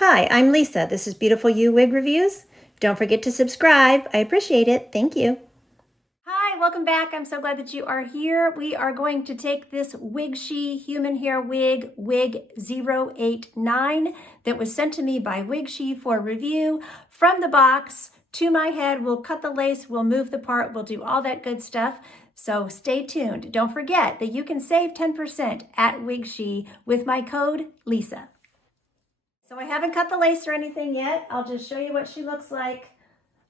Hi, I'm Lisa. This is Beautiful You Wig Reviews. Don't forget to subscribe. I appreciate it. Thank you. Hi, welcome back. I'm so glad that you are here. We are going to take this Wigshe human hair wig, WIG089, that was sent to me by Wigshe for review from the box to my head. We'll cut the lace, we'll move the part, we'll do all that good stuff. So stay tuned. Don't forget that you can save 10% at Wigshe with my code LISA. So I haven't cut the lace or anything yet. I'll just show you what she looks like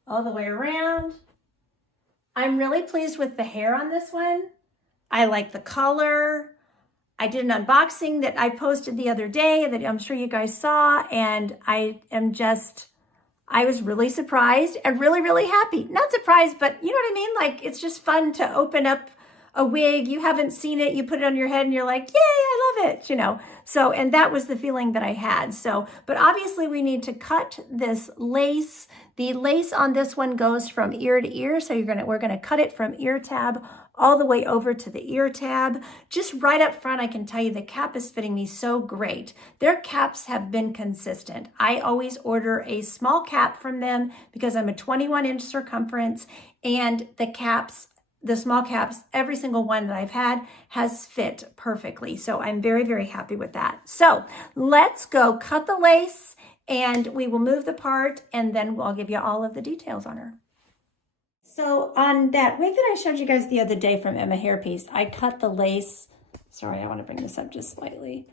all the way around. I'm really pleased with the hair on this one. I like the color. I did an unboxing that I posted the other day that I'm sure you guys saw, and I was really surprised and really, really happy. Not surprised, but you know what I mean? Like, it's just fun to open up a wig. You haven't seen it, you put it on your head and you're like, yay, I love it, you know. So, and that was the feeling that I had. So, but obviously we need to cut this lace. The lace on this one goes from ear to ear. So we're gonna cut it from ear tab all the way over to the ear tab. Just right up front, I can tell you the cap is fitting me so great. Their caps have been consistent. I always order a small cap from them because I'm a 21-inch circumference, and the small caps, every single one that I've had has fit perfectly. So I'm very, very happy with that. So let's go cut the lace and we will move the part, and then I'll give you all of the details on her. So on that wig that I showed you guys the other day from Emma Hairpiece, I cut the lace. Sorry, I want to bring this up just slightly.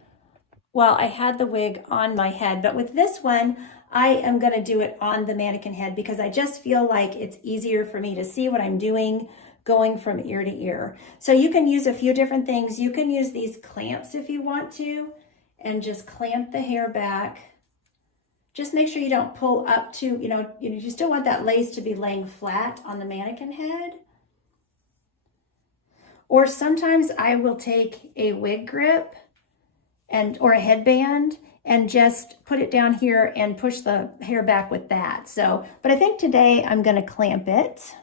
Well, I had the wig on my head, but with this one, I am going to do it on the mannequin head because I just feel like it's easier for me to see what I'm doing going from ear to ear. So you can use a few different things. You can use these clamps if you want to, and just clamp the hair back. Just make sure you don't pull up to, you still want that lace to be laying flat on the mannequin head. Or sometimes I will take a wig grip or a headband and just put it down here and push the hair back with that. So, but I think today I'm gonna clamp it.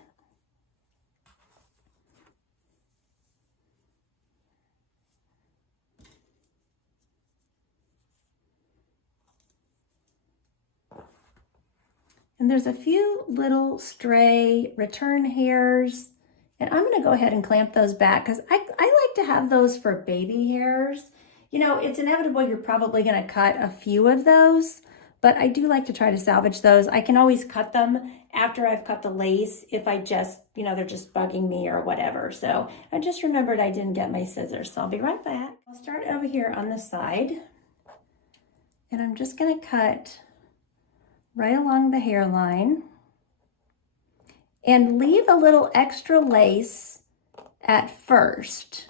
And there's a few little stray return hairs, and I'm gonna go ahead and clamp those back because I like to have those for baby hairs. You know, it's inevitable you're probably gonna cut a few of those, but I do like to try to salvage those. I can always cut them after I've cut the lace if I just, they're just bugging me or whatever. So I just remembered I didn't get my scissors, so I'll be right back. I'll start over here on the side, and I'm just gonna cut right along the hairline and leave a little extra lace at first.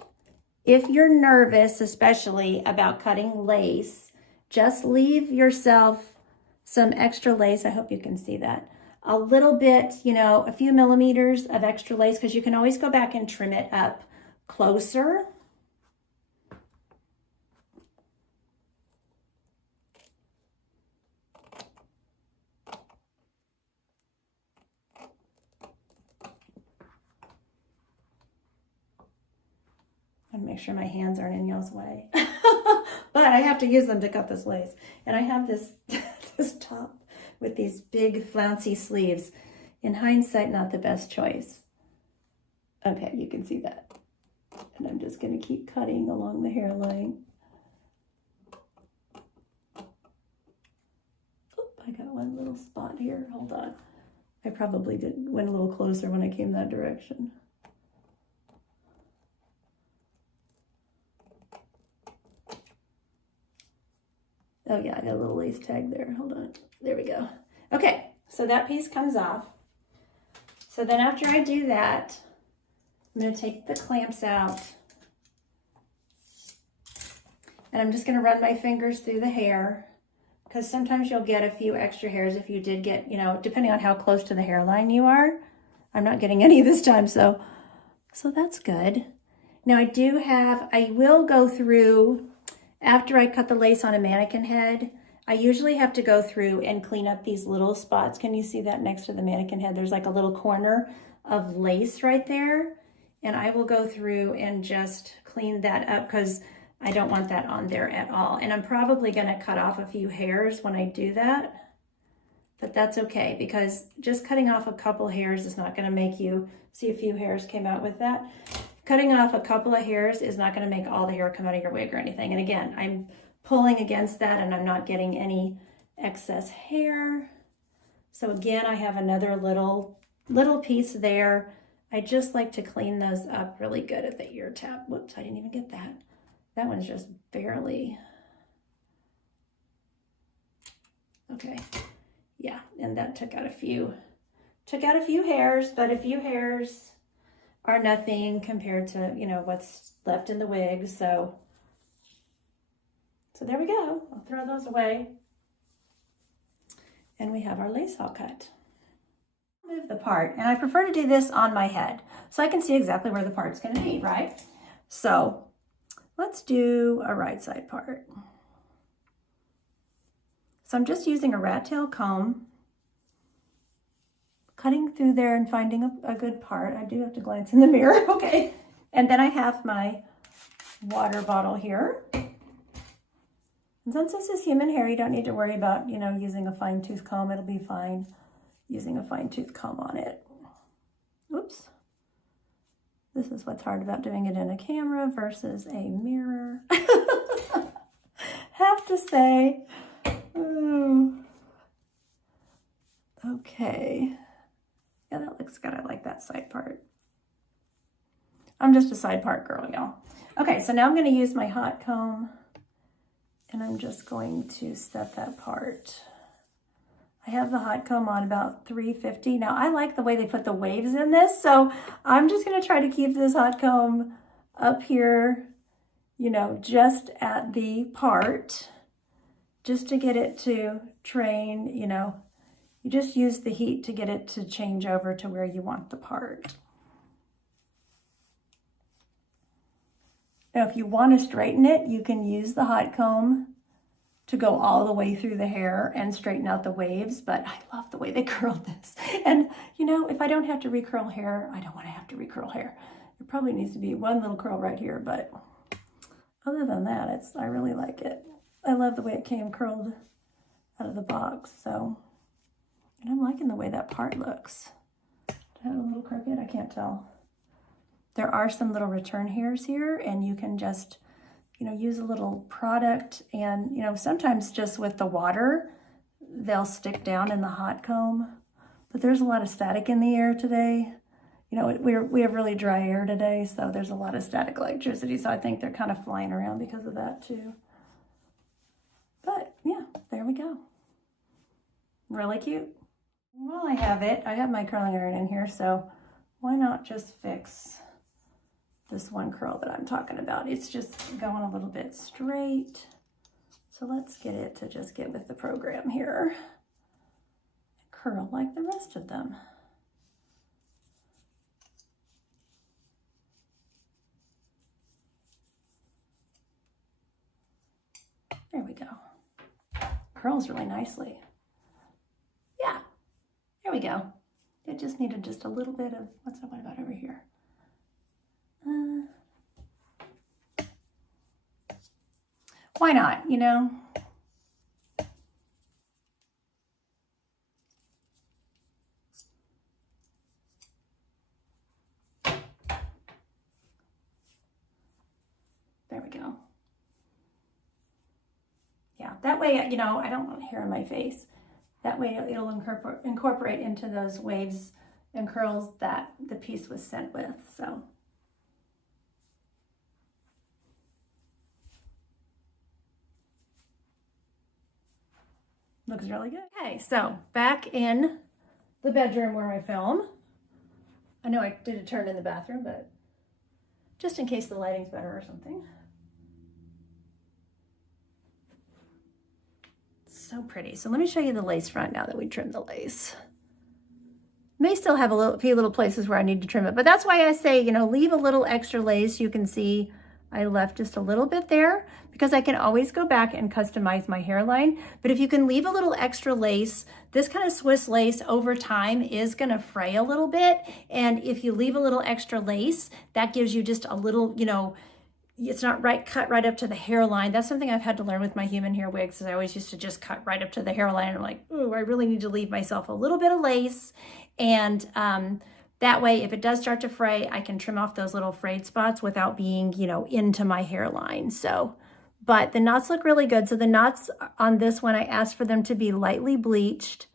If you're nervous, especially about cutting lace, just leave yourself some extra lace. I hope you can see that. A little bit, a few millimeters of extra lace, because you can always go back and trim it up closer. And make sure my hands aren't in y'all's way. But I have to use them to cut this lace. And I have this, this top with these big flouncy sleeves. In hindsight, not the best choice. Okay, you can see that. And I'm just gonna keep cutting along the hairline. Oop, I got one little spot here, hold on. I probably went a little closer when I came that direction. Oh yeah, I got a little lace tag there. Hold on. There we go. Okay, so that piece comes off. So then after I do that, I'm going to take the clamps out. And I'm just going to run my fingers through the hair, because sometimes you'll get a few extra hairs if you did get, depending on how close to the hairline you are. I'm not getting any this time, so that's good. Now I will go through. After I cut the lace on a mannequin head, I usually have to go through and clean up these little spots. Can you see that next to the mannequin head? There's like a little corner of lace right there. And I will go through and just clean that up because I don't want that on there at all. And I'm probably gonna cut off a few hairs when I do that, but that's okay because just cutting off a couple hairs is not gonna make you, see a few hairs came out with that. Cutting off a couple of hairs is not gonna make all the hair come out of your wig or anything. And again, I'm pulling against that and I'm not getting any excess hair. So again, I have another little piece there. I just like to clean those up really good at the ear tab. Whoops, I didn't even get that. That one's just barely. Okay, yeah, and that took out a few hairs, but a few hairs are nothing compared to, you know, what's left in the wig. So there we go. I'll throw those away. And we have our lace all cut. Move the part, and I prefer to do this on my head so I can see exactly where the part's gonna be, right? So let's do a right side part. So I'm just using a rat tail comb, cutting through there and finding a good part. I do have to glance in the mirror, okay. And then I have my water bottle here. And since this is human hair, you don't need to worry about, you know, using a fine tooth comb. It'll be fine using a fine tooth comb on it. Oops. This is what's hard about doing it in a camera versus a mirror. Have to say. Ooh. Okay. Yeah, that looks good. I like that side part. I'm just a side part girl, y'all. Okay, so now I'm going to use my hot comb and I'm just going to set that part. I have the hot comb on about 350. Now I like the way they put the waves in this, so I'm just gonna try to keep this hot comb up here, you know, just at the part, just to get it to train, you know. You just use the heat to get it to change over to where you want the part. Now, if you want to straighten it, you can use the hot comb to go all the way through the hair and straighten out the waves, but I love the way they curled this. And, you know, if I don't have to recurl hair, I don't want to have to recurl hair. There probably needs to be one little curl right here, but other than that, I really like it. I love the way it came curled out of the box, so. And I'm liking the way that part looks. Do I have a little crooked? I can't tell. There are some little return hairs here, and you can just, you know, use a little product, and, you know, sometimes just with the water, they'll stick down in the hot comb. But there's a lot of static in the air today. You know, we have really dry air today, so there's a lot of static electricity, so I think they're kind of flying around because of that too. But yeah, there we go. Really cute. While I have it, I have my curling iron in here, so why not just fix this one curl that I'm talking about? It's just going a little bit straight. So let's get it to just get with the program here. Curl like the rest of them. There we go. Curls really nicely. Yeah, there we go. It just needed just a little bit of, what about over here? Why not, you know? There we go. Yeah, that way, you know, I don't want hair in my face. That way it'll incorporate into those waves and curls that the piece was sent with, so. Looks really good. Okay, so back in the bedroom where I film. I know I did a turn in the bathroom, but just in case the lighting's better or something. So pretty. So let me show you the lace front now that we trimmed the lace. May still have a few little places where I need to trim it, but that's why I say, you know, leave a little extra lace. You can see I left just a little bit there because I can always go back and customize my hairline. But if you can leave a little extra lace, this kind of Swiss lace over time is gonna fray a little bit. And if you leave a little extra lace, that gives you just a little, you know, it's not cut right up to the hairline. That's something I've had to learn with my human hair wigs, is I always used to just cut right up to the hairline. I'm like, ooh, I really need to leave myself a little bit of lace. And that way, if it does start to fray, I can trim off those little frayed spots without being, you know, into my hairline. So, but the knots look really good. So the knots on this one, I asked for them to be lightly bleached.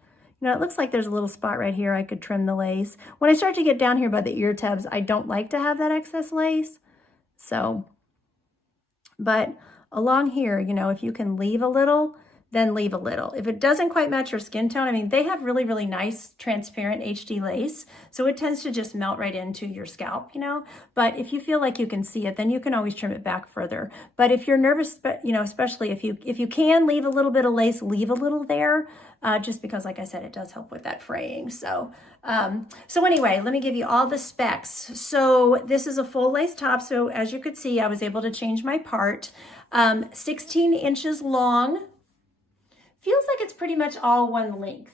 You know, it looks like there's a little spot right here. I could trim the lace. When I start to get down here by the ear tabs, I don't like to have that excess lace. So, but along here, you know, if you can leave a little, then leave a little. If it doesn't quite match your skin tone, I mean, they have really, really nice transparent HD lace, so it tends to just melt right into your scalp, you know. But if you feel like you can see it, then you can always trim it back further. But if you're nervous, you know, especially if you can leave a little bit of lace, leave a little there, just because, like I said, it does help with that fraying. So, so anyway, let me give you all the specs. So this is a full lace top. So as you could see, I was able to change my part. 16 inches long. Feels like it's pretty much all one length.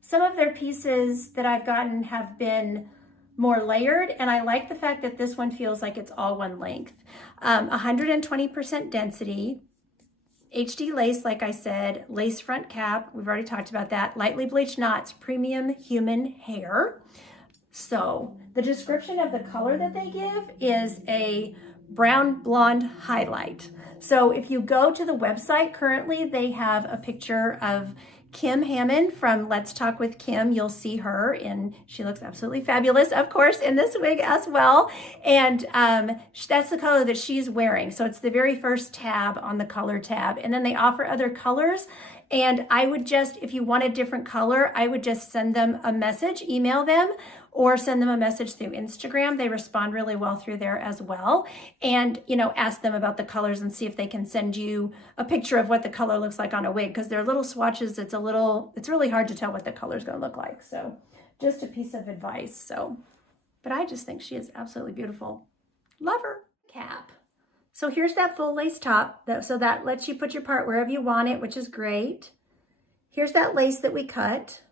Some of their pieces that I've gotten have been more layered, and I like the fact that this one feels like it's all one length. 120% density, HD lace, like I said, lace front cap, we've already talked about that, lightly bleached knots, premium human hair. So the description of the color that they give is a brown blonde highlight. So if you go to the website, currently they have a picture of Kim Hammond from Let's Talk with Kim. You'll see her, and she looks absolutely fabulous, of course, in this wig as well. And that's the color that she's wearing. So it's the very first tab on the color tab. And then they offer other colors. And I would just, if you want a different color, I would just send them a message, email them, or send them a message through Instagram. They respond really well through there as well. And, you know, ask them about the colors and see if they can send you a picture of what the color looks like on a wig, because they're little swatches. It's really hard to tell what the color's gonna look like. So just a piece of advice. So, but I just think she is absolutely beautiful. Love her. Cap. So here's that full lace top. So that lets you put your part wherever you want it, which is great. Here's that lace that we cut.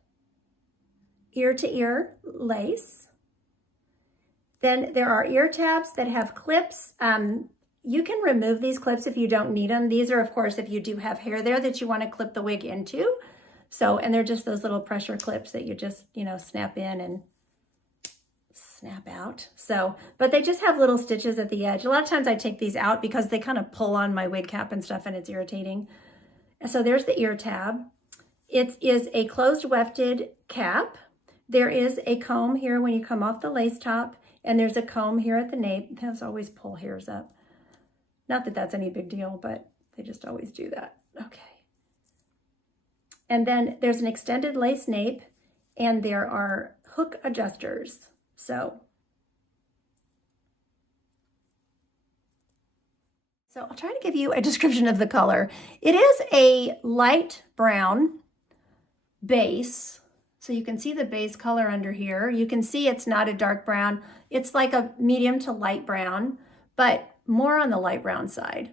Ear to ear lace. Then there are ear tabs that have clips. You can remove these clips if you don't need them. These are, of course, if you do have hair there that you want to clip the wig into. So, and they're just those little pressure clips that you just, you know, snap in and snap out. So, but they just have little stitches at the edge. A lot of times I take these out because they kind of pull on my wig cap and stuff, and it's irritating. So there's the ear tab. It is a closed wefted cap. There is a comb here when you come off the lace top, and there's a comb here at the nape. Those always pull hairs up. Not that that's any big deal, but they just always do that. Okay. And then there's an extended lace nape, and there are hook adjusters. So I'll try to give you a description of the color. It is a light brown base. So you can see the base color under here. You can see it's not a dark brown. It's like a medium to light brown, but more on the light brown side.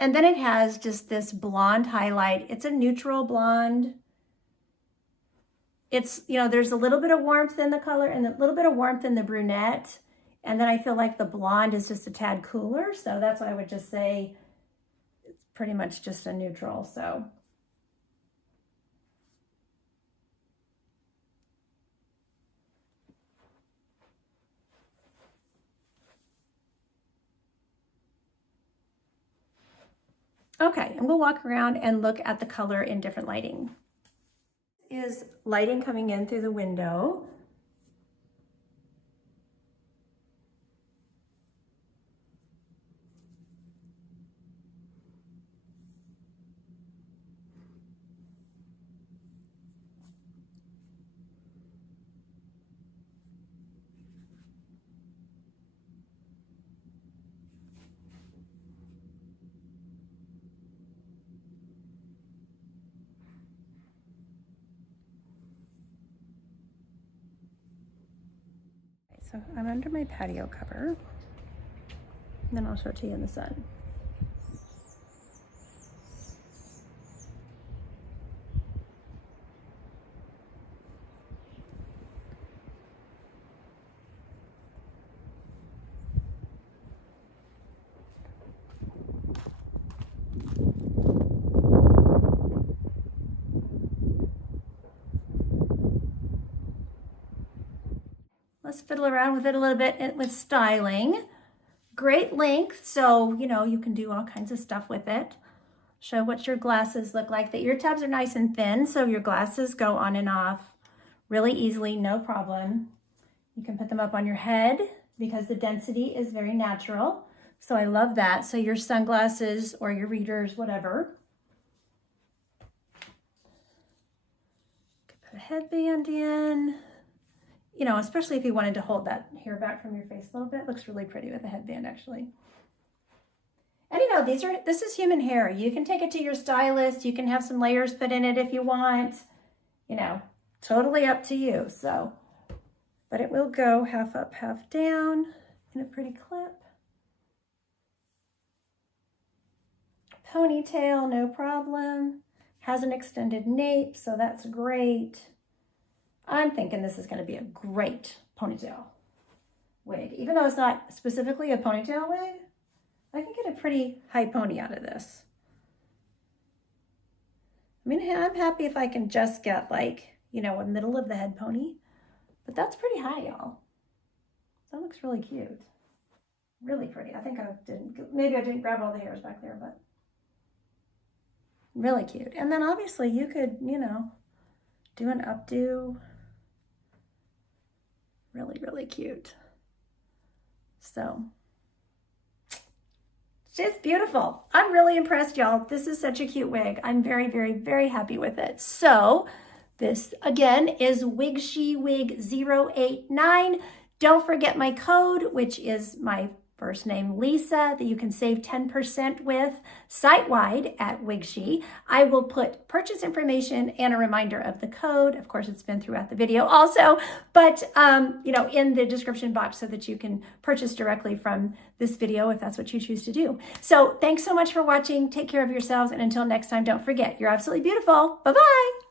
And then it has just this blonde highlight. It's a neutral blonde. It's, you know, there's a little bit of warmth in the color and a little bit of warmth in the brunette. And then I feel like the blonde is just a tad cooler. So that's what I would just say. It's pretty much just a neutral, so. Okay, and we'll walk around and look at the color in different lighting. Is lighting coming in through the window. So I'm under my patio cover, and then I'll show it to you in the sun. let's fiddle around with it a little bit with styling. Great length, so, you know, you can do all kinds of stuff with it. Show what your glasses look like. The ear tabs are nice and thin, so your glasses go on and off really easily, no problem. You can put them up on your head because the density is very natural. So I love that. So your sunglasses or your readers, whatever. Put a headband in. You know, especially if you wanted to hold that hair back from your face a little bit. It looks really pretty with a headband, actually. And you know, this is human hair. You can take it to your stylist. You can have some layers put in it if you want. You know, totally up to you. So, but it will go half up, half down in a pretty clip. Ponytail, no problem. Has an extended nape, so that's great. I'm thinking this is going to be a great ponytail wig. Even though it's not specifically a ponytail wig, I can get a pretty high pony out of this. I mean, I'm happy if I can just get like, you know, a middle of the head pony, but that's pretty high, y'all. That looks really cute. Really pretty. I think maybe I didn't grab all the hairs back there, but really cute. And then obviously you could, you know, do an updo. Really, really cute. So, just beautiful. I'm really impressed, y'all. This is such a cute wig. I'm very, very, very happy with it. So, this again is Wigshe Wig089. Don't forget my code, which is my first name, Lisa, that you can save 10% with site-wide at Wigshe. I will put purchase information and a reminder of the code. Of course, it's been throughout the video also, but you know, in the description box so that you can purchase directly from this video if that's what you choose to do. So thanks so much for watching. Take care of yourselves. And until next time, don't forget, you're absolutely beautiful. Bye-bye.